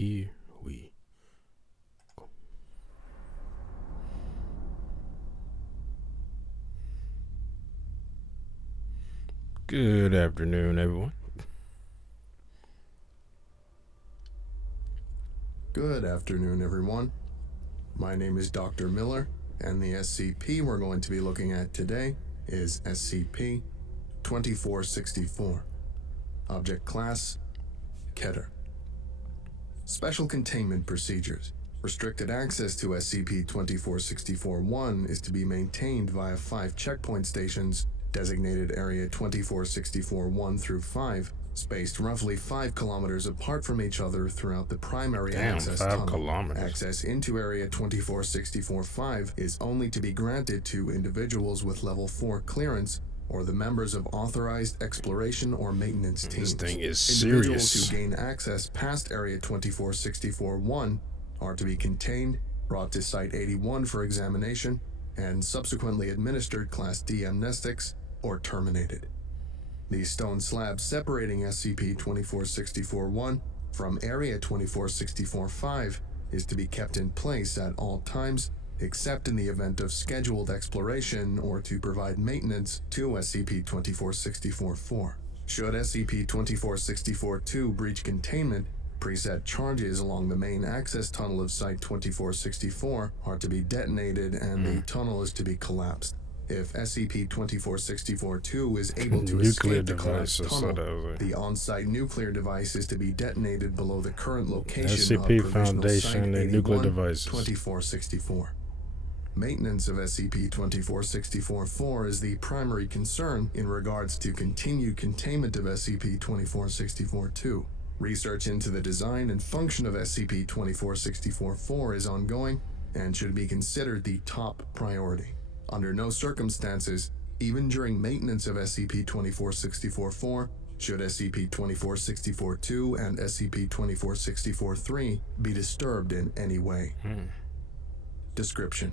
Here we go. Good afternoon, everyone. Good afternoon, everyone. My name is Dr. Miller, and the SCP we're going to be looking at today is SCP-2464. Object Class: Keter. Special Containment Procedures. Restricted access to SCP-2464-1 is to be maintained via 5 checkpoint stations designated Area 2464-1 through 5, spaced roughly 5 kilometers apart from each other throughout the primary access 5 tunnel. kilometers. Access into Area 2464-5 is only to be granted to individuals with Level 4 clearance or the members of authorized exploration or maintenance teams. This thing is Individuals serious. who gain access past Area 2464-1 are to be contained, brought to Site-81 for examination, and subsequently administered Class D amnestics or terminated. The stone slab separating SCP-2464-1 from Area 2464-5 is to be kept in place at all times, except in the event of scheduled exploration or to provide maintenance to SCP-2464-4. Should SCP-2464-2 breach containment, preset charges along the main access tunnel of Site-2464 are to be detonated and the tunnel is to be collapsed. If SCP-2464-2 is able to escape the collapsed tunnel, the on-site nuclear device is to be detonated below the current location of SCP Provisional Foundation Site and nuclear 81, devices. 2464. Maintenance of SCP-2464-4 is the primary concern in regards to continued containment of SCP-2464-2. Research into the design and function of SCP-2464-4 is ongoing and should be considered the top priority. Under no circumstances, even during maintenance of SCP-2464-4, should SCP-2464-2 and SCP-2464-3 be disturbed in any way. Description: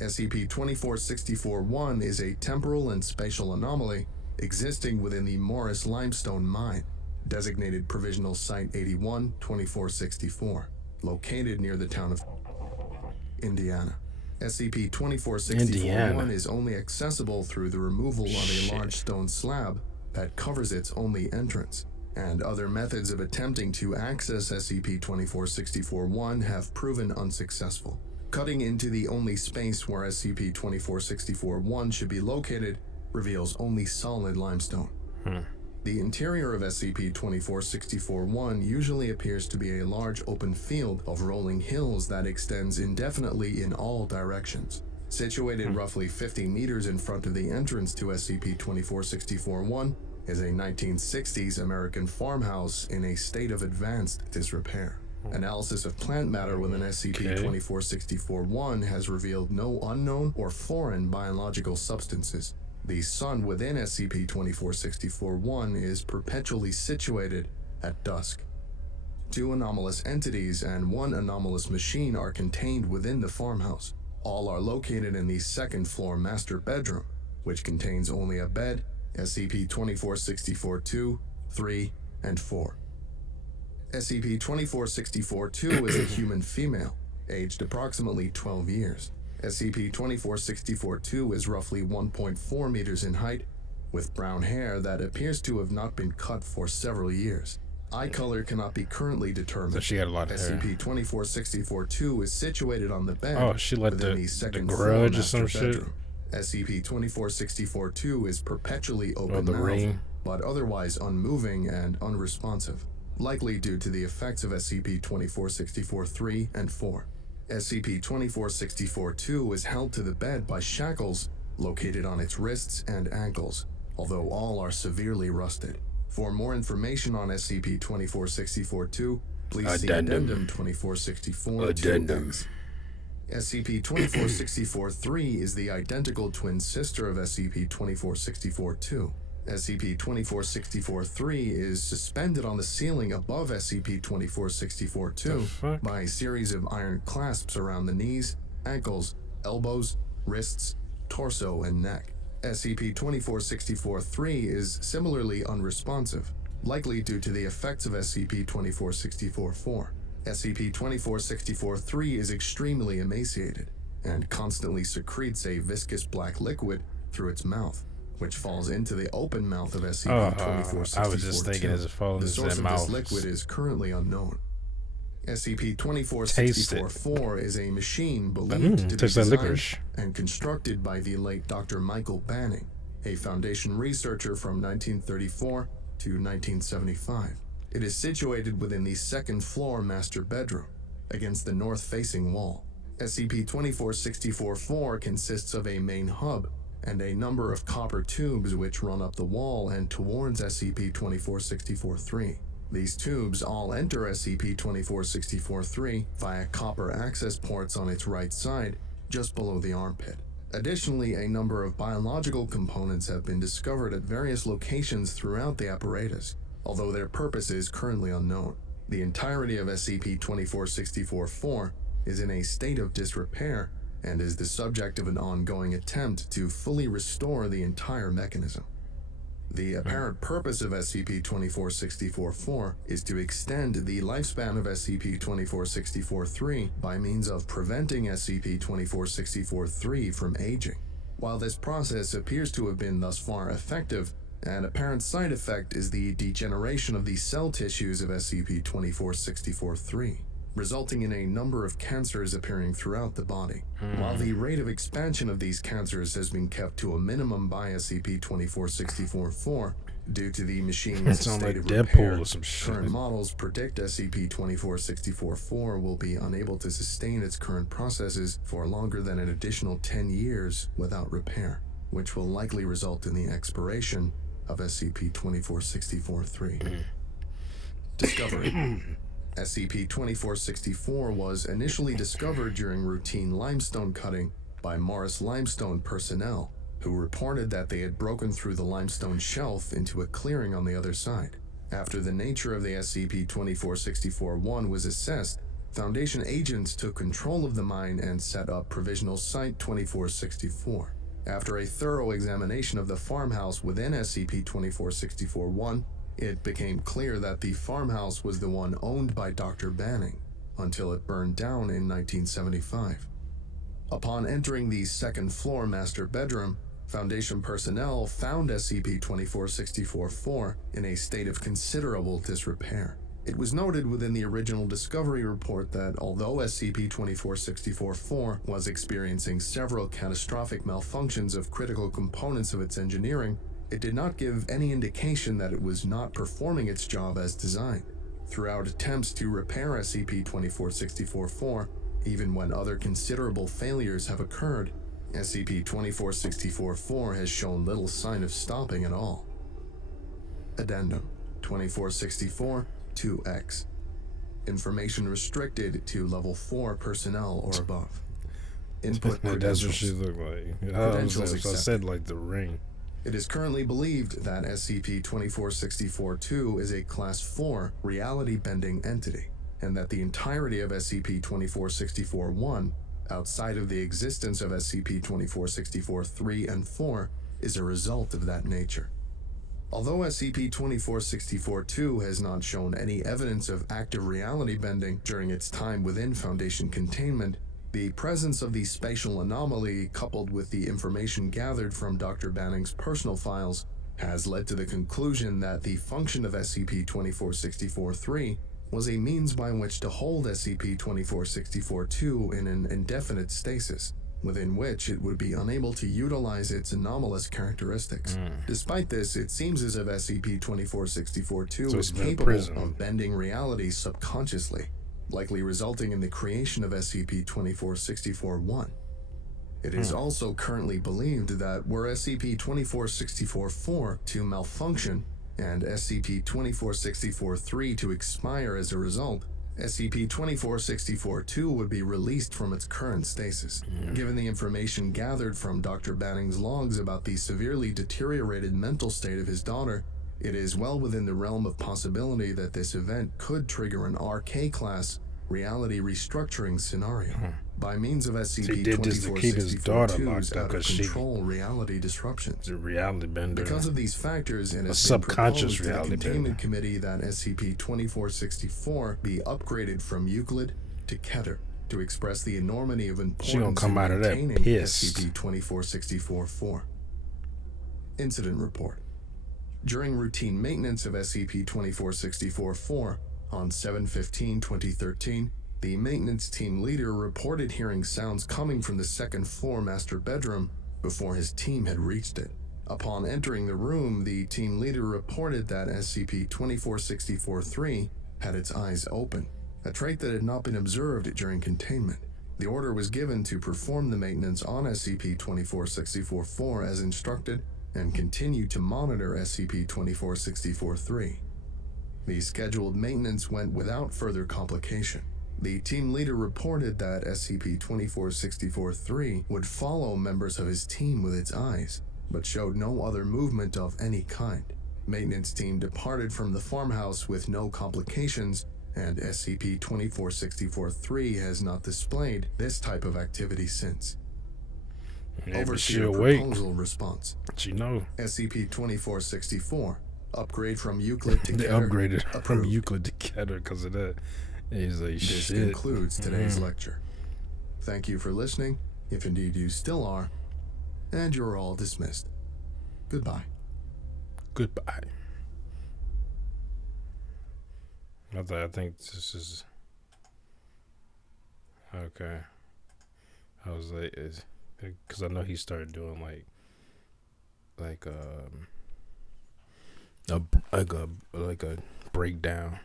SCP-2464-1 is a temporal and spatial anomaly existing within the Morris Limestone Mine, designated Provisional Site 81, 2464, located near the town of Indiana. SCP-2464-1 is only accessible through the removal of a large stone slab that covers its only entrance, and other methods of attempting to access SCP-2464-1 have proven unsuccessful. Cutting into the only space where SCP-2464-1 should be located reveals only solid limestone. The interior of SCP-2464-1 usually appears to be a large open field of rolling hills that extends indefinitely in all directions. Situated roughly 50 meters in front of the entrance to SCP-2464-1 is a 1960s American farmhouse in a state of advanced disrepair. Analysis of plant matter within SCP-2464-1 has revealed no unknown or foreign biological substances. The sun within SCP-2464-1 is perpetually situated at dusk. 2 anomalous entities and 1 anomalous machine are contained within the farmhouse. All are located in the second-floor master bedroom, which contains only a bed, SCP-2464-2, 3, and 4. SCP-2464-2 is a human female, aged approximately 12 years. SCP-2464-2 is roughly 1.4 meters in height, with brown hair that appears to have not been cut for several years. Eye color cannot be currently determined. So she had a lot of hair. SCP-2464-2 is situated on the bed within the second the floor grudge or master some shit. bedroom. SCP-2464-2 is perpetually open the mouthed, ring. but otherwise unmoving and unresponsive, likely due to the effects of SCP-2464-3 and 4. SCP-2464-2 is held to the bed by shackles located on its wrists and ankles, although all are severely rusted. For more information on SCP-2464-2, please see Addendum 2464-2X. SCP-2464-3 is the identical twin sister of SCP-2464-2. SCP-2464-3 is suspended on the ceiling above SCP-2464-2 by a series of iron clasps around the knees, ankles, elbows, wrists, torso, and neck. SCP-2464-3 is similarly unresponsive, likely due to the effects of SCP-2464-4. SCP-2464-3 is extremely emaciated and constantly secretes a viscous black liquid through its mouth, which falls into the open mouth of SCP-2464-2. I was just thinking as it falls The into source that of mouth. this liquid is currently unknown. Taste SCP-2464-4 is a machine believed to be tastes like designed licorice. and constructed by the late Dr. Michael Banning, a Foundation researcher from 1934 to 1975. It is situated within the second-floor master bedroom, against the north-facing wall. SCP-2464-4 consists of a main hub and a number of copper tubes which run up the wall and towards SCP-2464-3. These tubes all enter SCP-2464-3 via copper access ports on its right side, just below the armpit. Additionally, a number of biological components have been discovered at various locations throughout the apparatus, although their purpose is currently unknown. The entirety of SCP-2464-4 is in a state of disrepair and is the subject of an ongoing attempt to fully restore the entire mechanism. The apparent purpose of SCP-2464-4 is to extend the lifespan of SCP-2464-3 by means of preventing SCP-2464-3 from aging. While this process appears to have been thus far effective, an apparent side effect is the degeneration of the cell tissues of SCP-2464-3, resulting in a number of cancers appearing throughout the body. While the rate of expansion of these cancers has been kept to a minimum by SCP-2464-4 due to the machine's state of repair, or some shit. current models predict SCP-2464-4 will be unable to sustain its current processes for longer than an additional 10 years without repair, which will likely result in the expiration of SCP-2464-3. Discovery. SCP-2464 was initially discovered during routine limestone cutting by Morris Limestone personnel, who reported that they had broken through the limestone shelf into a clearing on the other side. After the nature of the SCP-2464-1 was assessed, Foundation agents took control of the mine and set up Provisional Site 2464. After a thorough examination of the farmhouse within SCP-2464-1, it became clear that the farmhouse was the one owned by Dr. Banning, until it burned down in 1975. Upon entering the second-floor master bedroom, Foundation personnel found SCP-2464-4 in a state of considerable disrepair. It was noted within the original discovery report that although SCP-2464-4 was experiencing several catastrophic malfunctions of critical components of its engineering, it did not give any indication that it was not performing its job as designed. Throughout attempts to repair SCP-2464-4, even when other considerable failures have occurred, SCP-2464-4 has shown little sign of stopping at all. Addendum 2464-2X. Information restricted to Level 4 personnel or above. Input That's what credentials. she looked like. Credentials I accepted. said like the ring. It is currently believed that SCP-2464-2 is a Class 4 reality-bending entity, and that the entirety of SCP-2464-1, outside of the existence of SCP-2464-3 and 4, is a result of that nature. Although SCP-2464-2 has not shown any evidence of active reality bending during its time within Foundation containment, the presence of the spatial anomaly, coupled with the information gathered from Dr. Banning's personal files, has led to the conclusion that the function of SCP-2464-3 was a means by which to hold SCP-2464-2 in an indefinite stasis, within which it would be unable to utilize its anomalous characteristics. Despite this, it seems as if SCP-2464-2 is capable of bending reality subconsciously, likely resulting in the creation of SCP-2464-1. It is also currently believed that were SCP-2464-4 to malfunction and SCP-2464-3 to expire as a result, SCP-2464-2 would be released from its current stasis. Given the information gathered from Dr. Banning's logs about the severely deteriorated mental state of his daughter, it is well within the realm of possibility that this event could trigger an RK-class reality restructuring scenario. by means of He did this to keep his daughter locked SCP-2464-2's up because she out-of-control reality disruptions. is a reality bender. Because of these factors, it A has been subconscious proposed to the reality Containment bender. Committee that SCP-2464 be upgraded from Euclid to Keter to express the enormity of importance She gonna come in out of that maintaining pissed. SCP-2464-4. Incident report. During routine maintenance of SCP-2464-4 on 7/15/2013, the maintenance team leader reported hearing sounds coming from the second floor master bedroom before his team had reached it. Upon entering the room, the team leader reported that SCP-2464-3 had its eyes open, a trait that had not been observed during containment. The order was given to perform the maintenance on SCP-2464-4 as instructed and continue to monitor SCP-2464-3. The scheduled maintenance went without further complication. The team leader reported that SCP-2464-3 would follow members of his team with its eyes, but showed no other movement of any kind. Maintenance team departed from the farmhouse with no complications, and SCP-2464-3 has not displayed this type of activity since. Yeah, but Overseer she'll wait. proposal response. She know. SCP-2464, upgrade from Euclid to They Keter. upgraded from Approved. Euclid to Keter because of that. He's like, This shit. concludes today's lecture. Thank you for listening, if indeed you still are, and you're all dismissed. Goodbye. Goodbye. I think this is okay. I was like, because I know he started doing like a breakdown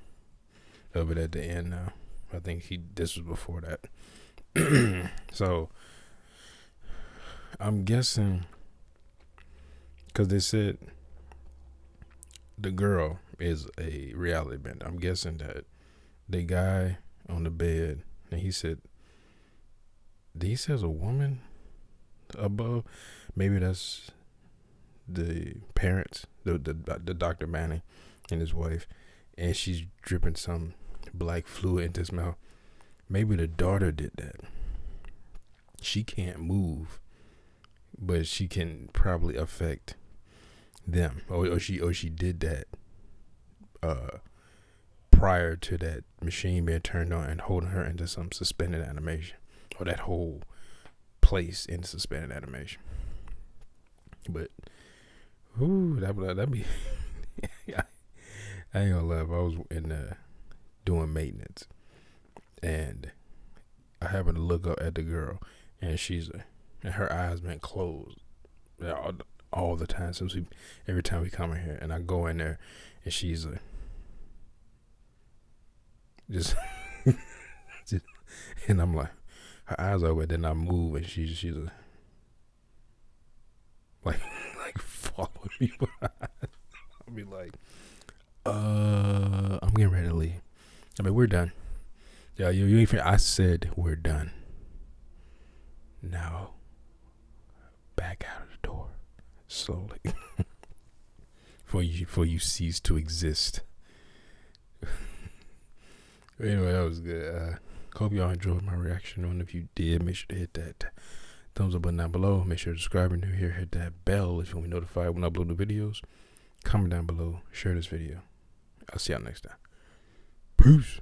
of it at the end now. I think this was before that. So I'm guessing because they said the girl is a reality bender. I'm guessing that the guy on the bed, and he says a woman above. Maybe that's the parents, the Dr. Manning and his wife, and she's dripping some black fluid into his mouth. Maybe the daughter did that. She can't move, but she can probably affect them, or she did that prior to that machine being turned on and holding her into some suspended animation, or that whole place in suspended animation. But that'd be I ain't gonna lie, if I was in doing maintenance and I happened to look up at the girl and and her eyes been closed all the time since every time we come in here, and I go in there and she's just and I'm like, her eyes are open, then I move and she's like follow me. I'll be like, I'm getting ready to leave. I mean, we're done. Yeah, I said we're done. Now, back out of the door, slowly, for you cease to exist. Anyway, that was good. Hope y'all enjoyed my reaction. And if you did, make sure to hit that thumbs up button down below. Make sure to subscribe if you're new here. Hit that bell if you want to be notified when I upload new videos. Comment down below. Share this video. I'll see y'all next time. Peace.